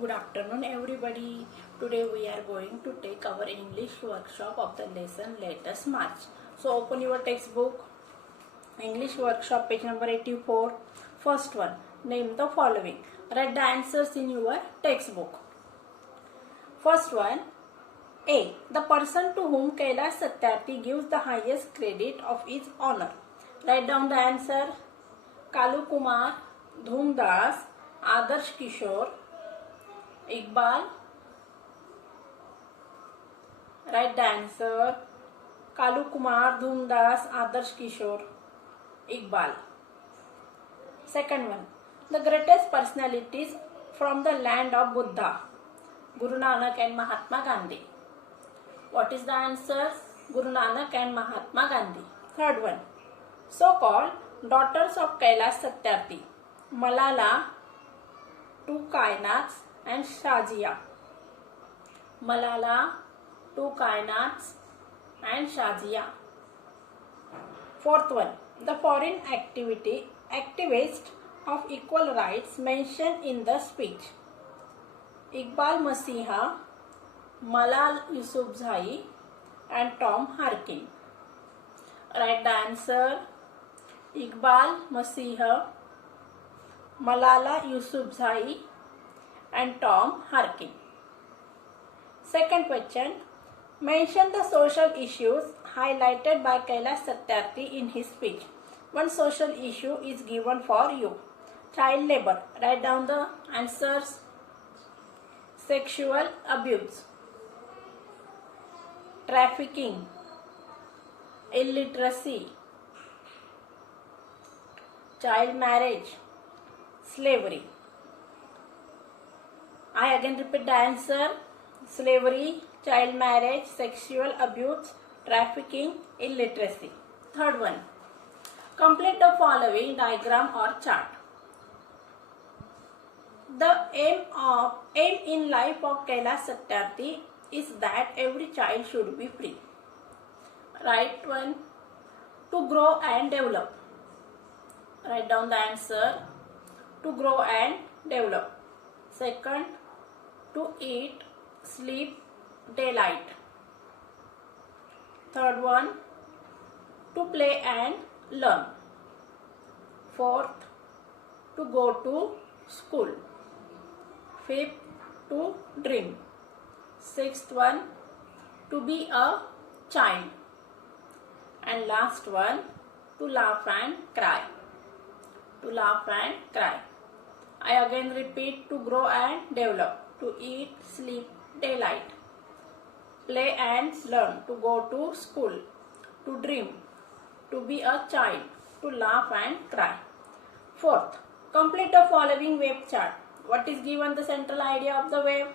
Good afternoon, everybody. Today we are going to take our English workshop of the lesson Let Us March. So open your textbook. English workshop page number 84. First one. Name the following. Write the answers in your textbook. First one. A. The person to whom Kailash Satyarthi gives the highest credit of his honor. Write down the answer. Kalu Kumar, Dhumdas, Adarsh Kishore, Iqbal. Write the answer. Kalu Kumar, Dhumdas, Adarsh Kishore, Iqbal. Second one. The greatest personalities from the land of Buddha. Guru Nanak and Mahatma Gandhi. What is the answer? Guru Nanak and Mahatma Gandhi. Third one. So-called daughters of Kailash Satyarthi. Malala, Two Kainats and Shazia. Malala, Two Kainats and Shazia. Fourth one. The foreign activist of equal rights mentioned in the speech. Iqbal Masiha, Malal Yousafzai and Tom Harkin. Write the answer. Iqbal Masiha, Malala Yousafzai and Tom Harkin. Second question. Mention the social issues highlighted by Kailash Satyarthi in his speech. One social issue is given for you. Child labor. Write down the answers. Sexual abuse, trafficking, illiteracy, child marriage, slavery. I again repeat the answer. Slavery, child marriage, sexual abuse, trafficking, illiteracy. Third one. Complete the following diagram or chart. The aim in life of Kailash Satyarthi is that every child should be free. Right one. To grow and develop. Write down the answer. To grow and develop. Second. To eat, sleep, daylight. Third one. To play and learn. Fourth. To go to school. Fifth, to dream. Sixth one, to be a child. And last one, to laugh and cry. To laugh and cry. I again repeat. To grow and develop. To eat, sleep, daylight. Play and learn. To go to school. To dream. To be a child. To laugh and cry. Fourth, complete the following wave chart. What is given the central idea of the wave?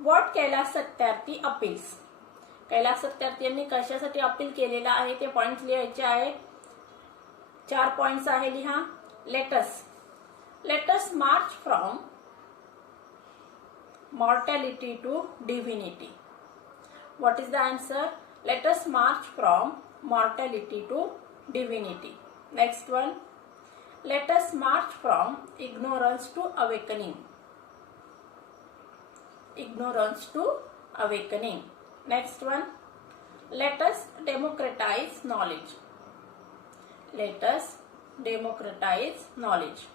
What Kailash Satyarthi appeals. Kailash Satyarthi यांनी कशासाठी appeal केलेला आहे ते points लिहायचे आहेत. 4 points आहे. लिहा. Let's march from mortality to divinity. What is the answer? Let us march from mortality to divinity. Next one. Let us march from ignorance to awakening. Ignorance to awakening. Next one. Let us democratize knowledge. Let us democratize knowledge.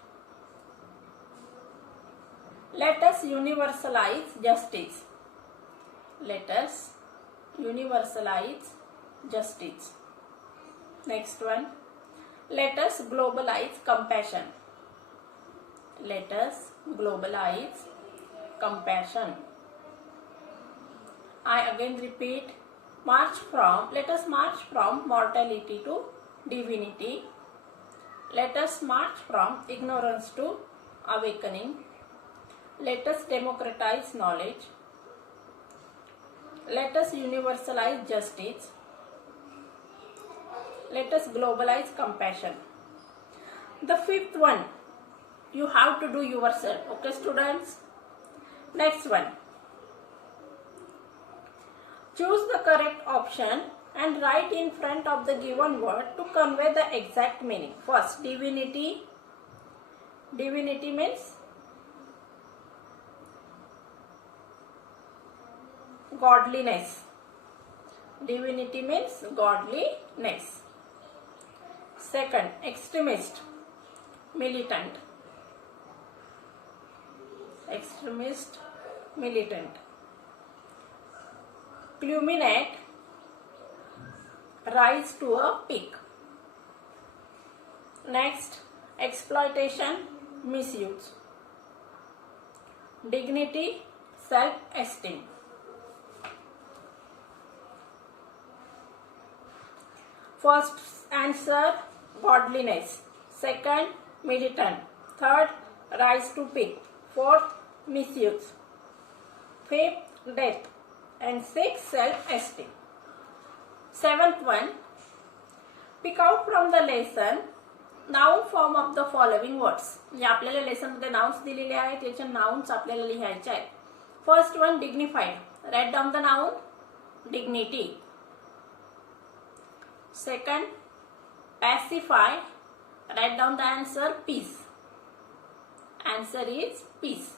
Let us universalize justice. Let us universalize justice. Next one. Let us globalize compassion. Let us globalize compassion. I again repeat. Let us march from mortality to divinity. Let us march from ignorance to awakening. Let us democratize knowledge. Let us universalize justice. Let us globalize compassion. The fifth one, you have to do yourself. Okay, students? Next one. Choose the correct option and write in front of the given word to convey the exact meaning. First, divinity. Divinity means godliness. Divinity means godliness. Second, extremist, militant. Extremist, militant. Culminate, rise to a peak. Next, exploitation, misuse. Dignity, self-esteem. First answer, godliness. Second, militant. Third, rise to peak. Fourth, misuse. Fifth, death. And sixth, self-esteem. Seventh one, pick out from the lesson noun form of the following words. म्हणजे आपल्याला lesson मध्ये nouns दिलेले आहेत, त्याचे nouns आपल्याला लिहायचे आहेत. First one, dignified. Right down the noun dignity. Second, pacify. Write down the answer, peace. Answer is peace.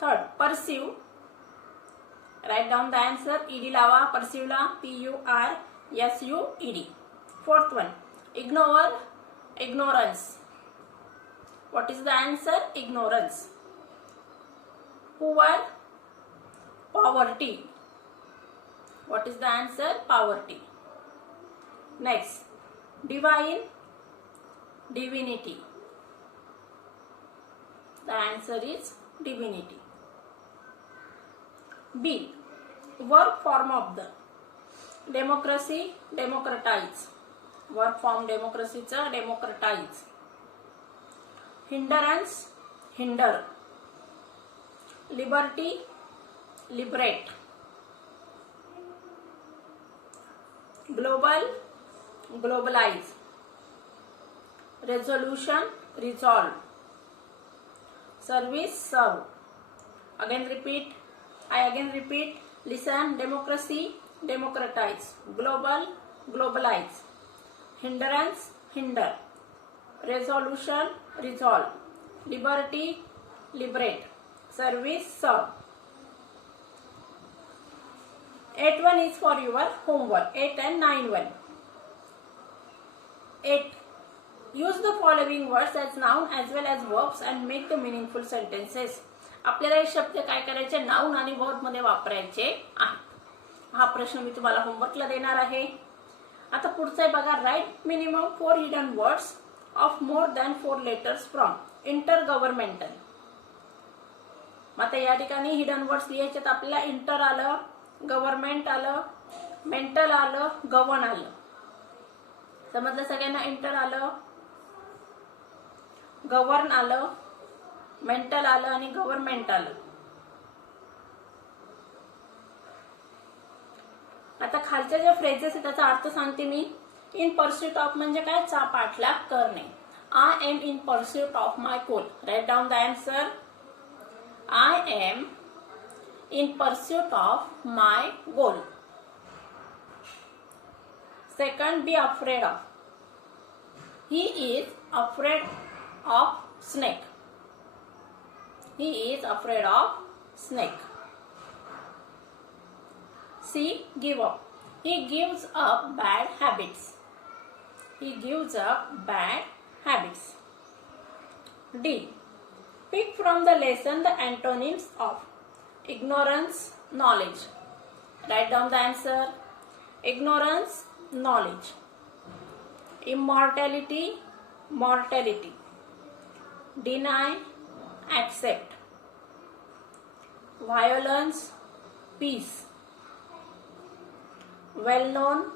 Third, pursue. Write down the answer, ed लावा, pursue ला, PURSUED. Fourth one, ignore, ignorance. What is the answer? Ignorance. Poor, poverty. What is the answer? Poverty. Next, divine, divinity. The answer is divinity. B, verb form of the democracy, democratize. Verb form democracy चा democratize. Hindrance, hinder. Liberty, liberate. Global, globalize. Resolution, resolve. Service, serve. Again repeat. I again repeat. Listen. Democracy, democratize. Global, globalize. Hindrance, hinder. Resolution, resolve. Liberty, liberate. Service, serve. 8-1 is for your homework. 8 and 9-1. 8. Use the following words as noun as well as verbs and make the meaningful sentences. आपल्याला हे शब्द काय करायचे, noun आणि verb मध्ये वापरायचे आहेत. हा प्रश्न मी तुम्हाला होमवर्कला देणार आहे. आता पुढचा आहे बघा, write minimum 4 hidden words of more than 4 letters from intergovernmental. आता या ठिकाणी हिडन वर्ड्स लिहायचे. आपल्याला इंटर आलं, गव्हर्नमेंट आलं, मेंटल आलं, गव्हर्न आलं. समजलं सगळ्यांना? इंटर आलं, गव्हर्न आलं, मेंटल आलं आणि गव्हर्नमेंट आलं. आता खालच्या ज्या फ्रेजेस आहेत त्याचा अर्थ सांगते मी. इन पर्स्यूट ऑफ म्हणजे काय, चा पाठलाग करणे. I am in pursuit of my goal. Write down the answer. I am in pursuit of my goal. Second, be afraid of. He is afraid of snake. He is afraid of snake. C, give up. He gives up bad habits. He gives up bad habits. D, pick from the lesson the antonyms of ignorance, knowledge. Write down the answer. Ignorance, knowledge. Immortality, mortality. Deny, accept. Violence, peace. Well known,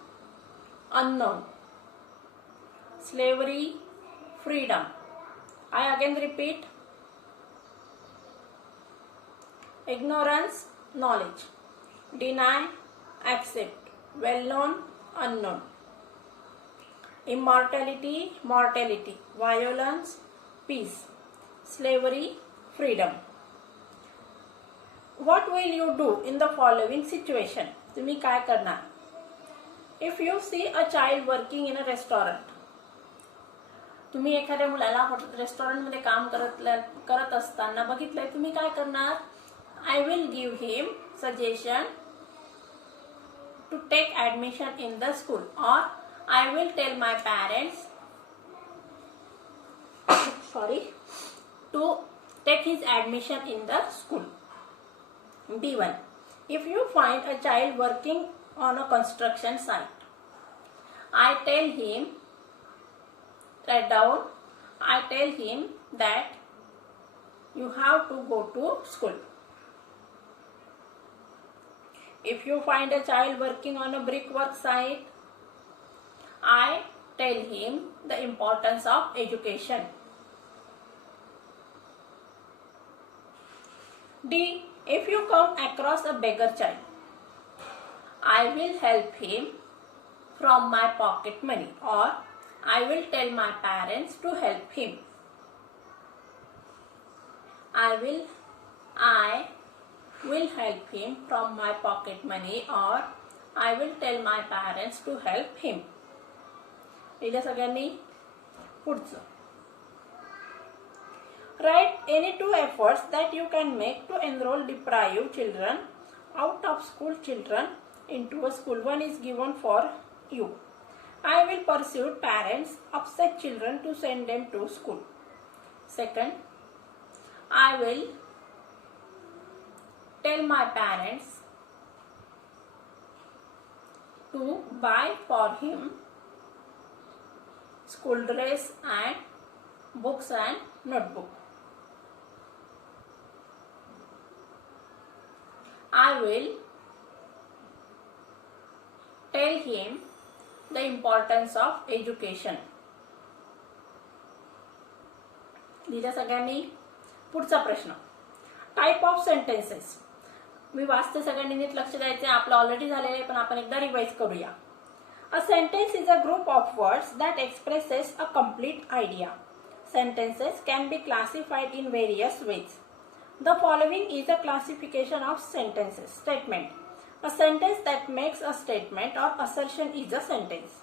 unknown. Slavery, freedom. I again repeat. Ignorance, knowledge. Deny, accept. Well known, unknown. Immortality, mortality. Violence, peace. Slavery, freedom. What will you do in the following situation? तुम्ही काय करणार? If you see a child working in a restaurant. तुम्ही एखाद्या मुलाला restaurant मध्ये काम करत असताना बघितलंय, तुम्ही काय करणार? I will give him suggestion to take admission in the school, or I will tell my parents to take his admission in the school. B1. If you find a child working on a construction site, I tell him, write down, I tell him that you have to go to school. If you find a child working on a brickwork site, I tell him the importance of education. D. If you come across a beggar child, I will help him from my pocket money, or I will tell my parents to help him. I will help him from my pocket money, or I will tell my parents to help him. लिहिलं सगळ्यांनी. पुढचं. Write any 2 efforts that you can make to enroll deprived children, out of school children, into a school. One is given for you. I will persuade parents of such children to send them to school. Second, I will tell my parents to buy for him school dress and books and notebook. I will tell him the importance of education. लिहिलं सगळ्यांनी. पुढचा प्रश्न. Type of sentences. मी वाचते, सगळ्यांनी नीट लक्ष द्यायचे. आपलं already झालेलं आहे, पण आपण एकदा रिवाइज करूया. A sentence is a group of words that expresses a complete idea. Sentences can be classified in various ways. The following is a classification of sentences. Statement. A sentence that makes a statement or assertion is a sentence.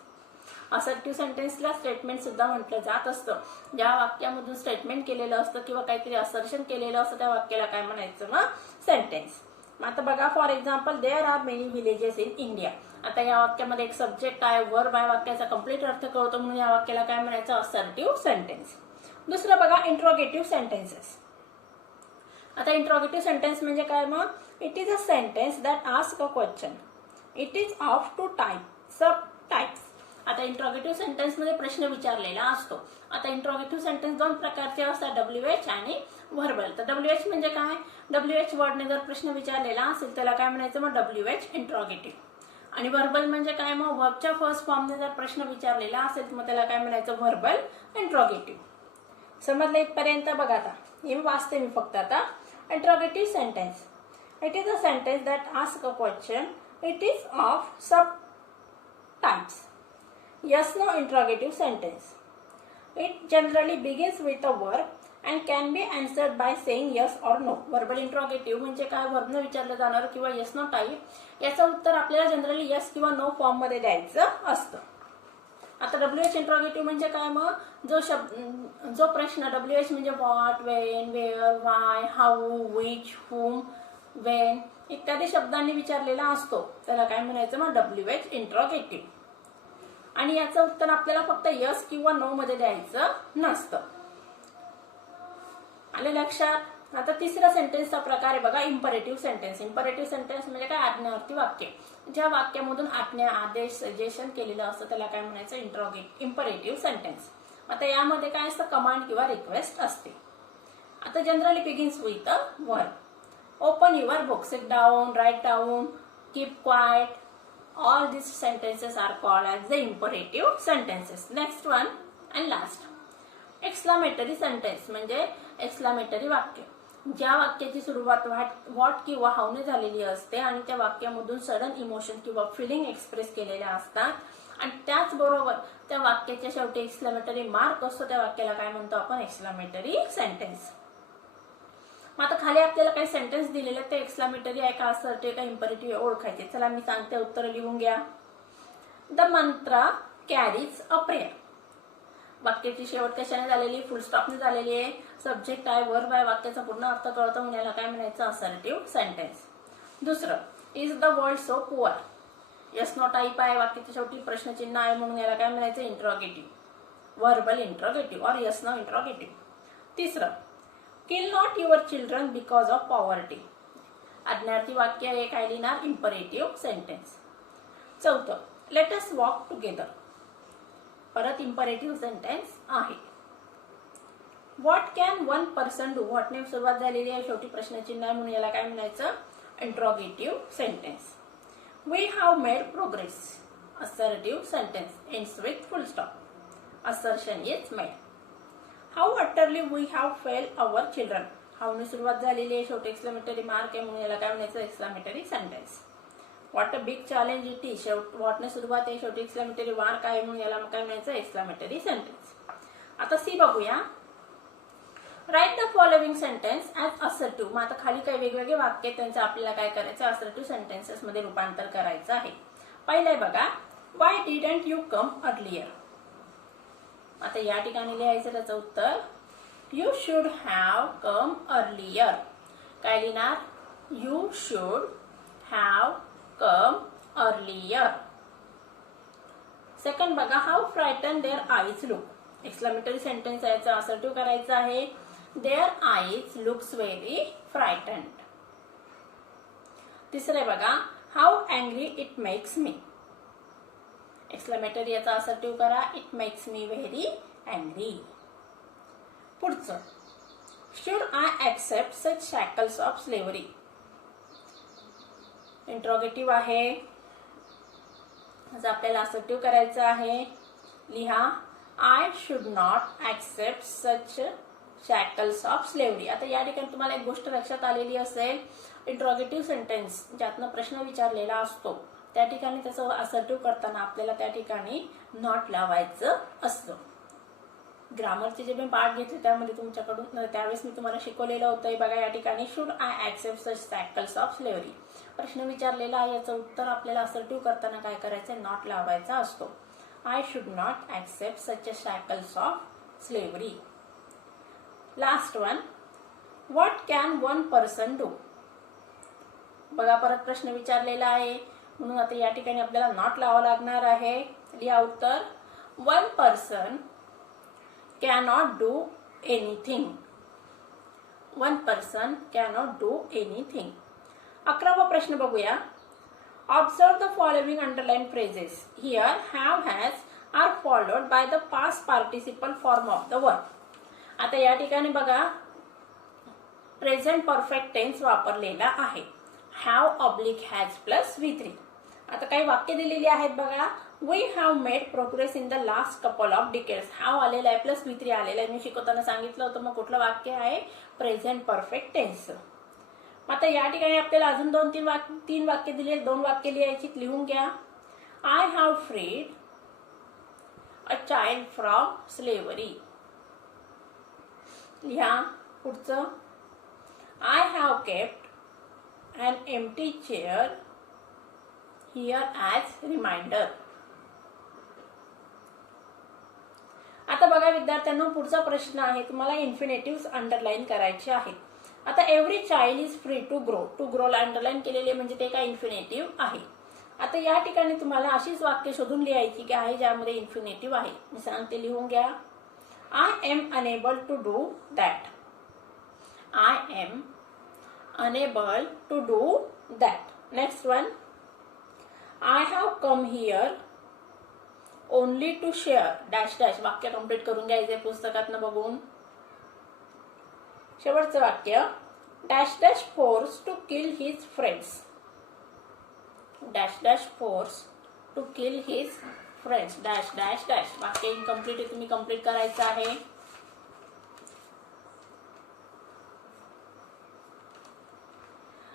Assertive सेंटेन्सला statement सुद्धा म्हटलं जात असतं. ज्या वाक्यामधून statement केलेलं असतं किंवा काहीतरी असर्शन केलेलं असतं त्या वाक्याला काय म्हणायचं मग सेंटेन्स. आता बघा, for example, there are many villages in India. आता या वाक्यामध्ये एक सब्जेक्ट आहे, वर्ब आहे, वाक्याचा कंप्लीट अर्थ कळतो म्हणून या वाक्याला काय म्हणायचं असर्टिव्ह सेंटेन्स. दुसरं बघा, इंट्रोगेटिव्ह सेंटेन्सेस. आता इंट्रोगेटिव्ह सेंटेन्स म्हणजे काय मग? It is a sentence that ask a question. It is of 2 types, sub types. आता इंट्रोगेटिव्ह सेंटेन्स मध्ये प्रश्न विचारलेला असतो. आता इंट्रोगेटिव्ह सेंटेन्स 2 प्रकारचे असतात, WH आणि व्हर्बल. तर WH म्हणजे काय? WH वर्डने जर प्रश्न विचारलेला असेल त्याला काय म्हणायचं मग WH इंट्रोगेटिव्ह. आणि व्हर्बल म्हणजे काय मग? वर्बच्या फर्स्ट फॉर्मने जर प्रश्न विचारलेला असेल मग त्याला काय म्हणायचं? Verbal interrogative. समजलं इथपर्यंत? बघा आता हे वाचते मी फक्त आता. Interrogative sentence. It is a sentence that ask a question. It is of sub types. Yes no interrogative sentence. It generally begins with a verb and can be answered by saying yes or no. Verbal interrogative म्हणजे काय? वर्बने विचारलं जाणार किंवा yes no type. याचं उत्तर आपल्याला generally yes किंवा no form मध्ये द्यायचं असतं. आता WH इंट्रोगेटिव्ह म्हणजे काय मग? जो प्रश्न WH म्हणजे what, when, where, why, how, which, whom, when इत्यादी शब्दांनी विचारलेला असतो त्याला काय म्हणायचं मग? WH interrogative. आणि याचं उत्तर आपल्याला फक्त यस किंवा नो मध्ये द्यायचं नसतं. आले लक्षात? आता तिसरा सेंटेन्सचा प्रकार आहे बघा, इम्परेटिव्ह सेंटेन्स. इम्परेटिव्ह सेंटेन्स म्हणजे काय? आज्ञार्थी वाक्य. ज्या वाक्यामधून आज्ञा, आदेश, सजेशन केलेलं असतं त्याला काय म्हणायचं? Imperative sentence. आता यामध्ये काय असतं? कमांड किंवा रिक्वेस्ट असते. आता generally begins with a verb. Open your book, sit down, write down, keep quiet. All these sentences are called as the imperative sentences. Next one and last. Exclamatory sentence म्हणजे exclamatory वाक्य. ज्या वाक्याची सुरुवात what किंवा हाऊने झालेली असते आणि त्या वाक्यामधून सडन इमोशन किंवा फिलिंग एक्सप्रेस केलेल्या असतात आणि त्याचबरोबर त्या वाक्याच्या शेवटी एक्सक्लेमेटरी मार्क असतो, त्या वाक्याला काय म्हणतो आपण? Exclamatory sentence. मग आता खाली आपल्याला काही सेंटेन्स दिलेले ते एक्सक्लेमेटरी आहे का, असर्टिव्ह का, इम्परेटिव्ह ओळखायचे. चला मी सांगते, उत्तर लिहून घ्या. द मंत्र कॅरीज अ प्रेयर. वाक्याची शेवट कशाने झालेली? फुल स्टॉपने झालेली आहे. सब्जेक्ट आहे, वर्ब आहे, वाक्याचा पूर्ण अर्थ कळतो म्हणून याला काय म्हणायचं? Assertive sentence. दुसरं, is the world so poor. Yes no type आहे, वाक्याच्या शेवटी प्रश्नचिन्ह आहे म्हणून याला काय म्हणायचं, इंट्रोगेटिव्ह, वर्बल इंट्रोगेटिव्ह और यस नो इंट्रोगेटिव्ह. तिसरं, kill not your children because of poverty. आज्ञार्थी वाक्य आहे, काय लिहिणार, इम्परेटिव्ह सेंटेन्स. चौथं, लेट अस वॉक टुगेदर, परत इम्परेटिव्ह सेंटेन्स आहे. What can one person do, व्हॉटने सुरुवात झालेली आहे, शेवटी प्रश्नचिन्ह आहे म्हणून याला काय म्हणायचं, interrogative sentence. We have made progress, assertive sentence, ends with full stop. Assertion is made. How utterly we have fail our children, हाऊने सुरुवात झालेली आहे, शेवटी एक्सक्लेमेटरी मार्क आहे म्हणून याला काय म्हणायचं, exclamatory sentence. What a big challenge it is, व्हॉटने सुरुवात आहे, शेवटी एक्सक्लेमेटरी मार्क आहे म्हणून याला काय म्हणायचं, एक्सक्लेमेटरी सेंटेन्स. आता सी बघूया. Write the following sentence as assertive. मग आता खाली काही वेगवेगळे वाक्य त्यांचं आपल्याला काय करायचं, असर्टिव्ह सेंटेन्सेस मध्ये रूपांतर करायचं आहे. पहिलं बघा, why didn't you come earlier. आता या ठिकाणी लिहायचं त्याचं उत्तर, you should have come earlier. काय लिहिणार, you should have come earlier. Second बघा, how frighten their eyes look. Exclamatory sentence याचं असर्टिव्ह करायचं आहे. Their eyes looks very frightened. तिसरे बघा, how angry it makes me. Exclamatory याचा असर्टिव्ह करा, it makes me very angry. पुढचं, should I accept such shackles of slavery. Interrogative आहे, आपल्याला असर्टिव्ह करायचं आहे. लिहा, I should not accept such shackles of slavery. आता या ठिकाणी तुम्हाला एक गोष्ट लक्षात आलेली असेल, इंट्रोगेटिव्ह सेंटेन्स ज्यातनं प्रश्न विचारलेला असतो त्या ठिकाणी त्याचं असर्टिव्ह करताना आपल्याला त्या ठिकाणी नॉट लावायचं असतं. ग्रामरचे जे मी पाठ घेतले त्यामध्ये तुमच्याकडून त्यावेळेस मी तुम्हाला शिकवलेलं होतं. बघा या ठिकाणी should I accept such shackles of slavery प्रश्न विचारलेला आहे, याचं उत्तर आपल्याला असर्टिव्ह करताना काय करायचं, नॉट लावायचा असतो. I should not accept such shackles of slavery. Last one, what can one person do. बघा परत प्रश्न विचारलेला आहे म्हणून आता या ठिकाणी आपल्याला नॉट लावावं लागणार आहे. लिहा उत्तर, one person cannot do anything. One person cannot do anything. 11वा प्रश्न बघूया. Observe the following underline phrases. Here have has are followed by the past participle form of the verb. आता या ठिकाणी बघा प्रेझेंट परफेक्ट टेन्स वापरलेला आहे. Have oblique has plus V3. आता काही वाक्य दिलेली आहेत बघा. We have made progress in the last couple of decades. Have आलेला आहे प्लस V3 आलेला आहे. मी शिकवताना सांगितलं होतं, मग कुठलं वाक्य आहे, प्रेझेंट परफेक्ट टेन्स. आता या ठिकाणी आपल्याला अजून तीन वाक्य दिले, 2 वाक्य लिहायची, लिहून घ्या. I have freed a child from slavery. लिहा पुढचं, I have kept an empty chair here as reminder. आता बघा विद्यार्थ्यांनो, पुढचा प्रश्न आहे, तुम्हाला इन्फिनेटिव्ह अंडरलाईन करायचे आहेत. आता every child is free to grow. To ग्रोला अंडरलाईन केलेले म्हणजे ते काय, इन्फिनेटिव्ह आहे. आता या ठिकाणी तुम्हाला अशीच वाक्य शोधून लिहायची की आहे ज्यामध्ये इन्फिनेटिव्ह आहे. मी सांगते, लिहून घ्या. I am unable to do that. I am unable to do that. Next one. I have come here only to share dash dash. वाक्य कंप्लीट करून घ्यायचे पुस्तकातनं बघून. शेवटचं वाक्य, dash dash force to kill his friends. dash dash force to kill his friends dash dash dash. वाक्य incomplete आहे, तुम्ही complete करायचं आहे.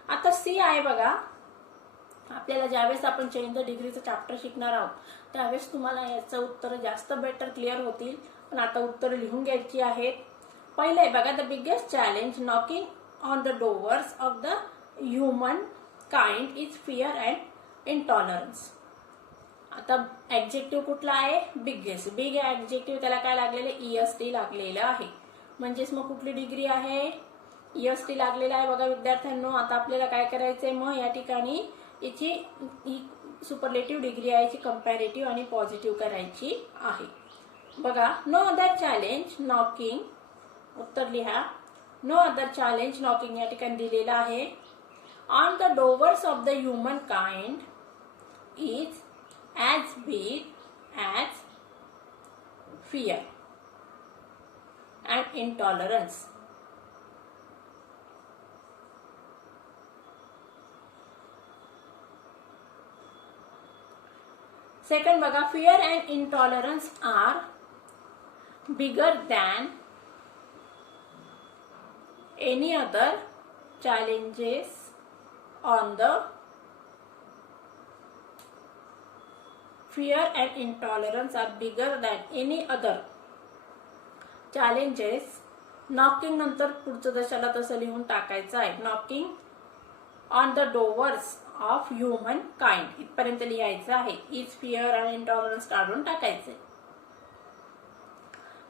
आता सी आहे बघा. आपल्याला ज्यावेळेस आपण चेंज द डिग्रीचं चॅप्टर शिकणार आहोत त्यावेळेस तुम्हाला याचं उत्तर जास्त बेटर क्लिअर होतील. पण आता उत्तर लिहून घ्यायची आहेत. पहिलं आहे बघा, the biggest challenge knocking on the doors of the human kind is fear and intolerance. आता ऍडजेक्टिव्ह कुठला आहे, बिगेस्ट. बिग ऍडजेक्टिव्ह, त्याला काय लागलेलं, EST लागलेलं आहे. म्हणजेच मग कुठली डिग्री आहे, EST लागलेला आहे. बघा विद्यार्थ्यांनो, आता आपल्याला काय करायचंय, मग या ठिकाणी याची सुपरलेटिव्ह डिग्री आहे ती कंपॅरेटिव्ह आणि पॉझिटिव्ह करायची आहे. बघा, नो अदर चॅलेंज नॉकिंग, उत्तर लिहा. नो अदर चॅलेंज नॉकिंग या ठिकाणी दिलेलं आहे. On the doors of the human kind is as big as fear and intolerance. Second बघा, fear and intolerance are bigger than any other challenges on the fear and intolerance are bigger than any other challenges. Knocking नंतर पुढचं दशाला तसं लिहून टाकायचं आहे. Knocking on the doors of human kind इथपर्यंत लिहायचं आहे. इज फिअर आणि इंटॉलरन्स काढून टाकायचे.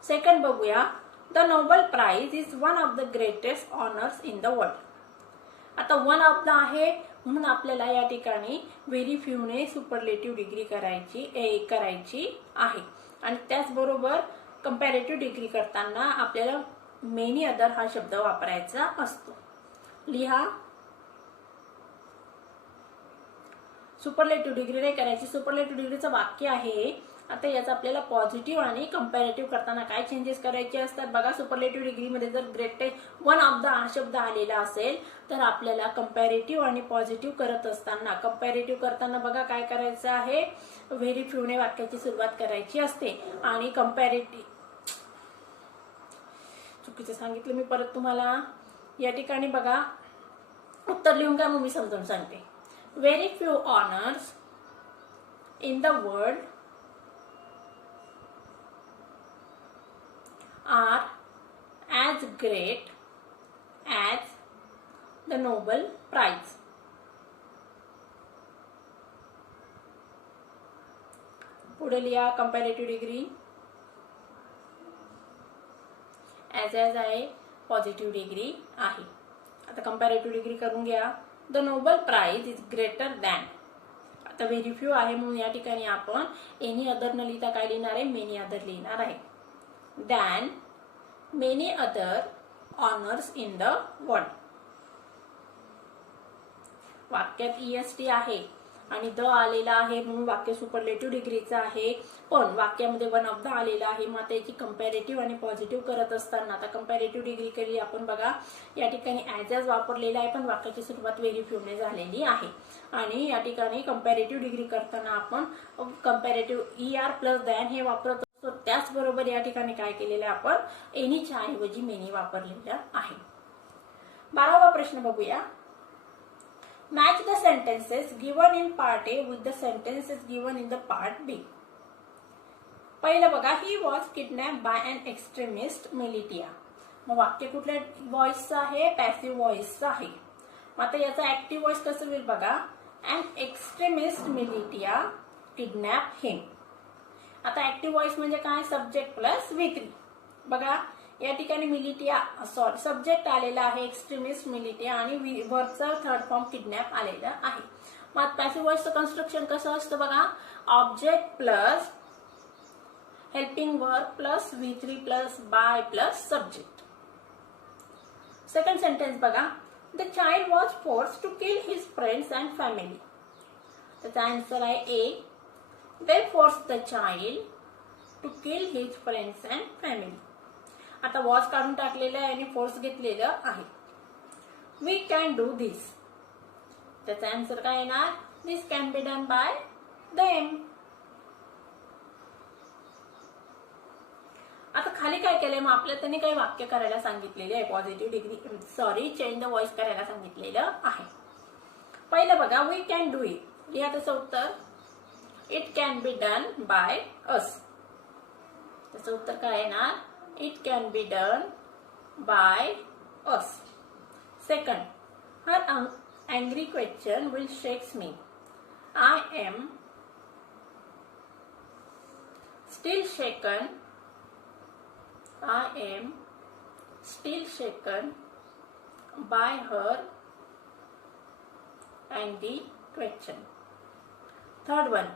सेकंड बघूया, the Nobel prize is one of the greatest honours in the world. आता वन ऑफ द आहे म्हणून आपल्याला या ठिकाणी व्हेरी फ्यूने सुपरलेटिव्ह डिग्री करायची आहे. आणि त्याचबरोबर कंपॅरेटिव्ह डिग्री करताना आपल्याला मेनी अदर हा शब्द वापरायचा असतो. लिहा. सुपरलेटिव्ह डिग्री नाही करायची. सुपरलेटिव्ह डिग्रीचं वाक्य आहे. आता याचा आपल्याला पॉझिटिव्ह आणि कंपॅरेटिव्ह करताना काय चेंजेस करायचे असतात बघा. सुपरलेटिव्ह डिग्रीमध्ये जर ग्रेटेस्ट वन ऑफ द हा शब्द आलेला असेल तर आपल्याला कंपॅरेटिव्ह आणि पॉझिटिव्ह करत असताना कंपॅरेटिव्ह करताना बघा काय करायचं आहे, व्हेरी फ्यूने वाक्याची सुरुवात करायची असते. आणि कंपॅरेटिव्ह चुकीचं सांगितलं मी परत तुम्हाला. या ठिकाणी बघा उत्तर लिहून काय मग मी समजावून सांगते. Very few honours in the world are as great as the Nobel Prize. पुढे लिहा कंपॅरेटिव्ह डिग्री. ॲज आहे, पॉझिटिव्ह डिग्री आहे. आता कंपॅरेटिव्ह डिग्री करून घ्या. The Nobel prize is greater than. आता व्हेरी फ्यू आहे म्हणून या ठिकाणी आपण एनी अदर न लिहिता काय लिहिणार आहे, मेनी अदर लिहिणार आहे. than many other honors in the world. वाक्यात EST आहे आणि द आलेला आहे म्हणून वाक्य सुपरलेटिव्ह डिग्रीचं आहे. पण वाक्यामध्ये वन ऑफ द आलेला आहे मग त्याची कंपॅरेटिव्ह आणि पॉझिटिव्ह करत असताना आता कंपॅरेटिव्ह डिग्री केली आपण बघा. या ठिकाणी ॲज वापरलेला आहे पण वाक्याची सुरुवात व्हेरी फ्यूने झालेली आहे. आणि या ठिकाणी कंपॅरेटिव्ह डिग्री करताना आपण कंपॅरेटिव्ह ER प्लस दॅन हे वापरत. त्याचबरोबर या ठिकाणी काय केलेलं आहे आपण एनीच्या ऐवजी मेनी वापरलेलं आहे. 12वा प्रश्न बघूया. Match the sentences given in part A with the sentences given in the part B. पहिलं बघा, he was kidnap by an extremist militia. मग वाक्य कुठल्या व्हॉइसचं आहे, पॅसिव्ह व्हॉइसचं आहे. मग आता याचा ऍक्टिव्ह व्हॉइस कसं होईल बघा. अन एक्स्ट्रीमिस्ट मिलिटिया किडनॅप हिम. आता ऍक्टिव्ह व्हॉइस म्हणजे काय, सब्जेक्ट प्लस V3. बघा या ठिकाणी मिलिटिया सब्जेक्ट आलेला आहे एक्स्ट्रीमिस्ट मिलिटिया आणि वरचा थर्ड फॉर्म किडनॅप आलेला आहे. मग पॅसिव्ह व्हॉइसचं कन्स्ट्रक्शन कसं असतं बघा. Object plus helping verb plus V3 plus by plus subject. Second sentence बघा. The child was forced to kill his friends and family. त्याचा आन्सर आहे A. They forced the child to kill his friends and family. आता was काढून टाकलेलं आहे आणि force घेतलेलं आहे. We can do this. त्याचा आन्सर काय येणार, this can be done by them. आता खाली काय केलंय मग आपल्याला त्यांनी काही वाक्य करायला सांगितलेले आहे. Positive degree change the voice करायला सांगितलेलं आहे. पहिलं बघा, we can do it. लिहा त्याचं उत्तर. It can be done by us. त्याचं उत्तर काय येणार, it can be done by us. Second, her angry question will shake me. I am still shaken. I am still shaken by her angry question. Third one.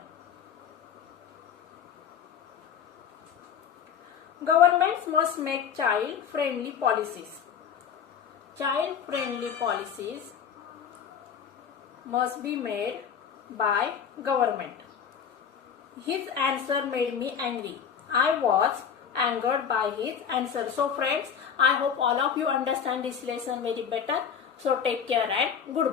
Governments must make child-friendly policies. Child-friendly policies must be made by government. His answer made me angry. I was angered by his answer. So friends, I hope all of you understand this lesson very better. So take care and goodbye.